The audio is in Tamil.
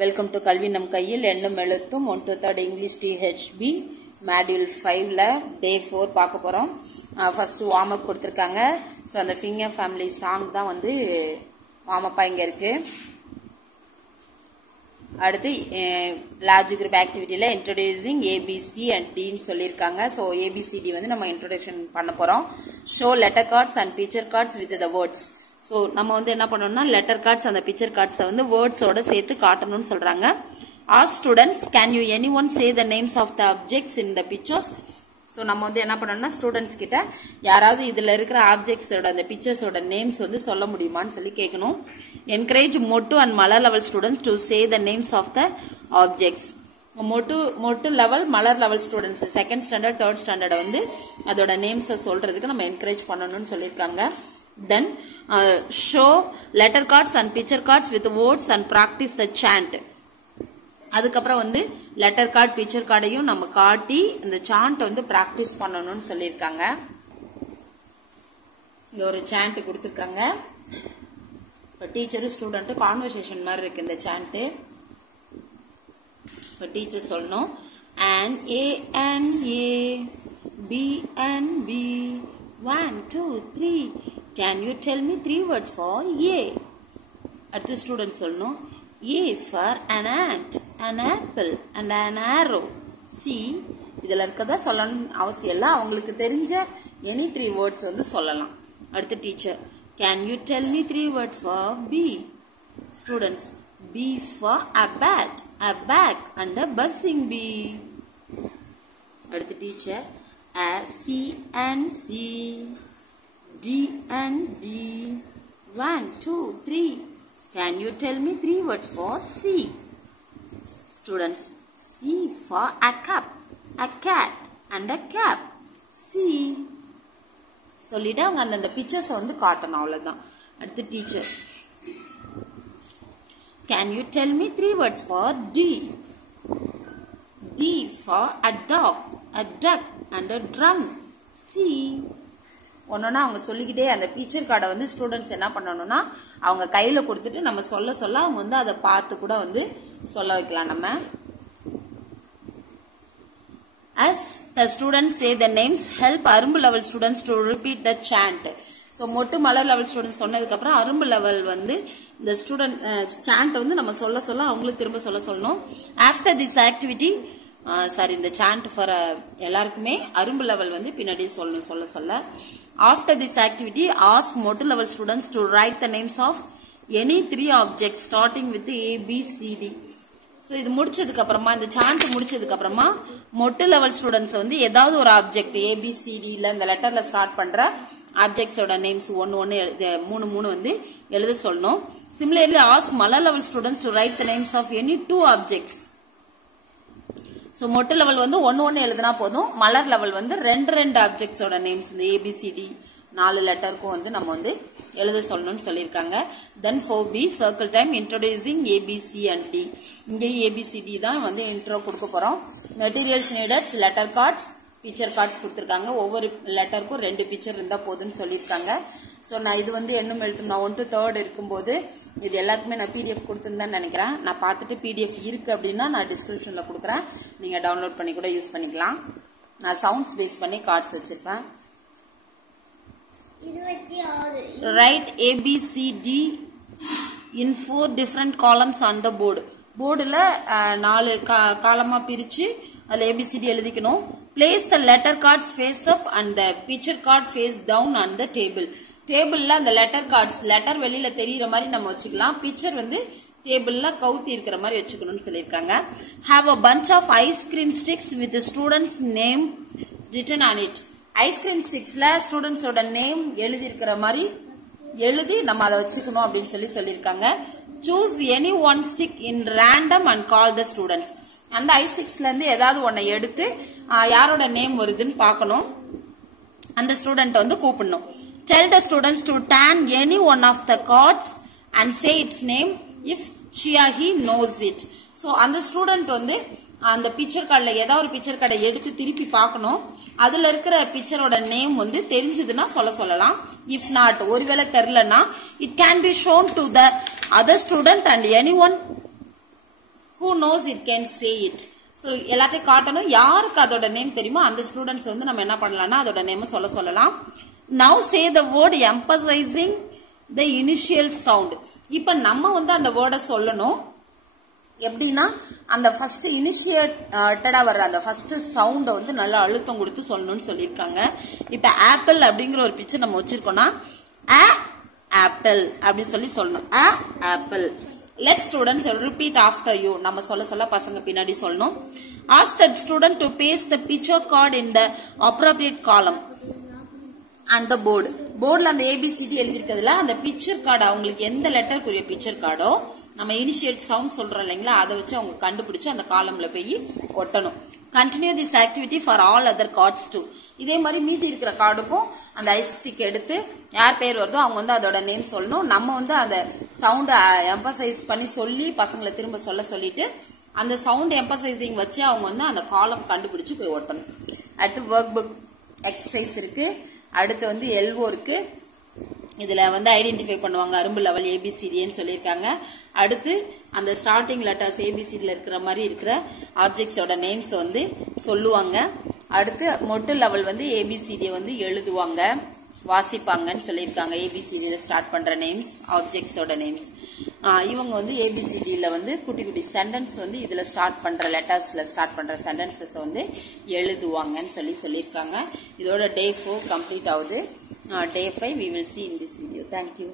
வெல்கம் டு கல்வி நம் கையில் எண்ணும் எழுத்தும் 1 to 3rd English THB module 5ல டே 4 பார்க்க போறோம். ஃபர்ஸ்ட் வார்ம் அப் கொடுத்திருக்காங்க. சோ அந்த ஃபிங்கர் ஃபேமிலி சாங் தான் வந்து வார்ம் அப்பா இங்க இருக்கு. அடுத்து லார்ஜ் குரூப் ஆக்டிவிட்டில இன்ட்ரோடியூசிங் ABC and D ன்னு சொல்லிருக்காங்க. சோ ABCD வந்து நம்ம இன்ட்ரோடக்ஷன் பண்ண போறோம். Show letter cards and picture cards with the words. So நம்ம வந்து என்ன பண்ணணும்னா லெட்டர் கார்ட்ஸ் அந்த பிக்சர் கார்ட்ஸை வந்து வேர்ட்ஸோட சேர்த்து காட்டணும்னு சொல்றாங்க. All students, can you anyone say the names of the objects in the pictures? So நம்ம வந்து என்ன பண்ணணும்னா ஸ்டூடெண்ட்ஸ் கிட்ட யாராவது இதுல இருக்கிற ஆப்ஜெக்ட்ஸோட அந்த பிக்சர்ஸோட நேம்ஸ் வந்து சொல்ல முடியுமான்னு சொல்லி கேட்கணும். Encourage Mottu and Malar level students to say the names of the objects. மொட்டு லெவல் மலர் level students second standard third standard வந்து அதோட நேம்ஸை சொல்றதுக்கு நம்ம என்கரேஜ் பண்ணணும்னு சொல்லியிருக்காங்க. Then show letter cards and picture cards with words and practice the chant. அதுக்கப்புறம் வந்து லெட்டர் கார்டு பிக்சர் கார்டையும் நம்ம காட்டி இந்த சாண்ட் வந்து பிராக்டிஸ் பண்ணணும்னு சொல்லியிருக்காங்க. இங்க ஒரு சாண்ட் கொடுத்துருக்காங்க. இப்போ டீச்சரும் ஸ்டூடெண்ட்டும் கான்வர்சேஷன் மாதிரி இருக்கு இந்த சாண்ட். இப்போ டீச்சர் சொல்லணும் An A N A B N B 1 2 3. Can you tell me 3 words for A? அடுத்த ஸ்டூடெண்ட் சொல்லணும் A for an ant, an apple and an arrow. C இதுல இருக்கதா சொல்லணும் அவசியம் இல்லை. அவங்களுக்கு தெரிஞ்ச any 3 words வந்து சொல்லலாம். அடுத்த teacher Can you tell me 3 words for B? Students B for a bat, a bag and a buzzing bee. அடுத்த teacher A C and C D and D 1 2 3. Can you tell me 3 words for C? Students C for a cup, a cat and a cap. C சொல்லிட்டு அவங்க அந்த பிக்சர்ஸ் வந்து காட்டணும். அவ்வளவுதான். அடுத்து teacher Can you tell me 3 words for D? D for a dog, a duck and a drum. C ஒன்னொன்னா அவங்க சொல்லிக்கிட்டே அந்த பிக்சர் கார்டை வந்து ஸ்டூடெண்ட்ஸ் என்ன பண்ணணும்னா அவங்க கையில கொடுத்துட்டு நம்ம சொல்ல சொல்ல அவங்க வந்து அதை பார்த்து கூட வந்து சொல்ல வைக்கலாம். நம்ம As the students say the names, help அரும்பு level students to repeat the chant. So மொட்டு மலர் லெவல் ஸ்டூடெண்ட்ஸ் சொன்னதுக்கு அப்புறம் அரும்பு லெவல் வந்து இந்த ஸ்டூடெண்ட் சாண்ட் வந்து நம்ம சொல்ல சொல்ல அவங்களுக்கு திரும்ப சொல்ல சொல்லணும். ஆஃப்டர் திஸ் ஆக்டிவிட்டி இந்த சாண்ட் ஃபார் எல்லாருக்குமே அரும்பு லெவல் வந்து பின்னாடி சொல்லணும் சொல்ல சொல்ல. ஆஃப்டர் திஸ் ஆக்டிவிட்டி ஆஸ்க் மொட்டு level students to write the names of any 3 objects starting with ABCD. So இது முடிச்சதுக்கு அப்புறமா இந்த சாண்ட் முடிச்சதுக்கு அப்புறமா மொட்டு லெவல் ஸ்டூடெண்ட்ஸ் வந்து ஏதாவது ஒரு ஆப்ஜெக்ட் ABCDல இந்த லெட்டர்ல ஸ்டார்ட் பண்ற ஆப்ஜெக்ட்ஸோட நேம்ஸ் 3 வந்து எழுத சொல்லணும். சிமிலர்லி ஆஸ்க் மலர் level students to write the names of any 2 objects. So மொட்டு லெவல் வந்து 1 எழுதினா போதும். மலர் லெவல் வந்து 2 ஆப்ஜெக்ட்ஸோட நேம்ஸ் இந்த ABCD 4 லெட்டருக்கும் வந்து நம்ம வந்து எழுத சொல்லணும்னு சொல்லியிருக்காங்க. தென் 4B circle time introducing ABC and D. இங்கே ABCD தான் வந்து இன்ட்ரோ கொடுக்க போறோம். Materials needed letter cards picture cards கொடுத்துருக்காங்க. ஒவ்வொரு லெட்டருக்கும் 2 பிக்சர் இருந்தா போதும்னு சொல்லியிருக்காங்க. ஸோ நான் இது வந்து எண்ணும் எழுத்தும் நான் 1 to 3rd இருக்கும்போது இது எல்லாத்துக்குமே நான் PDF கொடுத்துருந்தேன்னு நினைக்கிறேன். நான் பார்த்துட்டு PDF இருக்கு அப்படின்னா நான் டிஸ்கிரிப்ஷன்ல கொடுக்குறேன். நீங்க டவுன்லோட் பண்ணி கூட யூஸ் பண்ணிக்கலாம். நான் சவுண்ட்ஸ் பேஸ் பண்ணி கார்ட்ஸ் வச்சிருப்பேன். Write ABCD in 4 different columns on the board. போர்டுல 4 காலமா பிரிச்சு அதுல ABCD எழுதிக்கணும். Place the letter cards face up and the picture card face down on the table. டேபிள்ல அந்த லெட்டர் கார்ட்ஸ் லெட்டர் வெளியில தெரியுற மாதிரி நம்ம வச்சுக்கலாம். பிக்சர் வந்து டேபிள்ல கவுத்தி இருக்கிற மாதிரி வச்சுக்கணும்னு சொல்லியிருக்காங்க. Have a bunch of ice cream sticks with the student's name written on it. Ice cream ஸ்டிக்ஸ்ல ஸ்டூடெண்ட்ஸோட நேம் எழுதி இருக்கிற மாதிரி எழுதி நம்ம அதை வச்சுக்கணும் அப்படின்னு சொல்லியிருக்காங்க. Choose any one stick in random and call the students. அந்த ஐஸ் ஸ்டிக்ஸ்ல இருந்து ஏதாவது ஒன்னை எடுத்து யாரோட நேம் வருதுன்னு பார்க்கணும். அந்த ஸ்டூடெண்ட் வந்து கூப்பிடணும். Tell the students to turn any one of the cards and say its name if she or he knows it. So அந்த ஸ்டூடெண்ட் வந்து அந்த பிக்சர் கார்டுல ஏதாவது ஒரு பிக்சர் கார்டை எடுத்து திருப்பி பார்க்கணும். அதுல இருக்கிற பிக்சரோட நேம் வந்து தெரிஞ்சதுன்னா சொல்லலாம். இஃப் நாட் ஒருவேளை தெரியலன்னா it can be shown to the other student and anyone who knows it can say it. So எல்லாத்தையும் காட்டணும். யாருக்கு அதோட நேம் தெரியுமோ அந்த ஸ்டூடெண்ட்ஸ் வந்து நம்ம என்ன பண்ணலாம்னா அதோட நேம் சொல்லலாம். Now say the word emphasizing the initial sound. இப்ப நம்ம வந்து அந்த வேர்டை சொல்லணும். எப்படின்னா அந்த ஃபர்ஸ்ட் இனிஷியேட்டடா வர்ற அந்த ஃபர்ஸ்ட் சவுண்ட வந்து நல்லா அழுத்தம் கொடுத்து சொல்லணும்னு சொல்லியிருக்காங்க. இப்ப ஆப்பிள் அப்படிங்கிற ஒரு பிக்சர் நம்ம வச்சிருக்கோம்னா ஆப்பிள் அப்படி சொல்லி சொல்லணும். Apple. Let students repeat after you. நம்ம சொல்ல பசங்க பின்னாடி சொல்லணும். Ask that student to paste the picture card in the appropriate column and the board. போர்ட்ல அந்த ABCD எழுதிருக்கிறதுல அந்த பிக்சர் கார்டு அவங்களுக்கு எந்த லெட்டருக்குரிய பிக்சர் கார்டோ நம்ம இனிஷியேட் சவுண்ட் சொல்றோம் இல்லைங்களா, அதை வச்சு அவங்க கண்டுபிடிச்சு அந்த காலம்ல போய் ஒட்டணும். Continue this activity for all other cards too. இதே மாதிரி மீதி இருக்கிற கார்டுக்கும் அந்த ஐஸ்டிக் எடுத்து யார் பேர் வருதோ அவங்க வந்து அதோட நேம் சொல்லணும். நம்ம வந்து அந்த சவுண்ட் எம்பசைஸ் பண்ணி சொல்லி பசங்களை திரும்ப சொல்லிட்டு அந்த சவுண்ட் எம்பசைசிங் வச்சு அவங்க வந்து அந்த காலம் கண்டுபிடிச்சு போய் ஒட்டணும். அடுத்து ஒர்க் புக் எக்ஸசைஸ் இருக்கு. அடுத்து வந்து எல்ஓ இருக்கு. இதுல வந்து ஐடென்டிஃபை பண்ணுவாங்க அரும்பு லெவல் ஏபிசிடின்னு சொல்லியிருக்காங்க. அடுத்து அந்த ஸ்டார்டிங் லெட்டர்ஸ் ஏபிசிடில இருக்கிற மாதிரி இருக்கிற ஆப்ஜெக்ட்ஸோட நேம்ஸ் வந்து சொல்லுவாங்க. அடுத்து மொட்டு லெவல் வந்து ஏபிசிடியை வந்து எழுதுவாங்க, வாசிப்பாங்கன்னு சொல்லியிருக்காங்க. ஏபிசிடியில ஸ்டார்ட் பண்ற நேம்ஸ் ஆப்ஜெக்ட்ஸோட நேம்ஸ். இவங்க வந்து ஏபிசிடியில வந்து குட்டி குட்டி சென்டென்ஸ் வந்து இதுல ஸ்டார்ட் பண்ற லெட்டர்ஸ்ல ஸ்டார்ட் பண்ற சென்டென்சஸ் வந்து எழுதுவாங்கன்னு சொல்லியிருக்காங்க. இதோட டே 4 கம்ப்ளீட் ஆகுது. Day 5 we will see in this video. Thank you.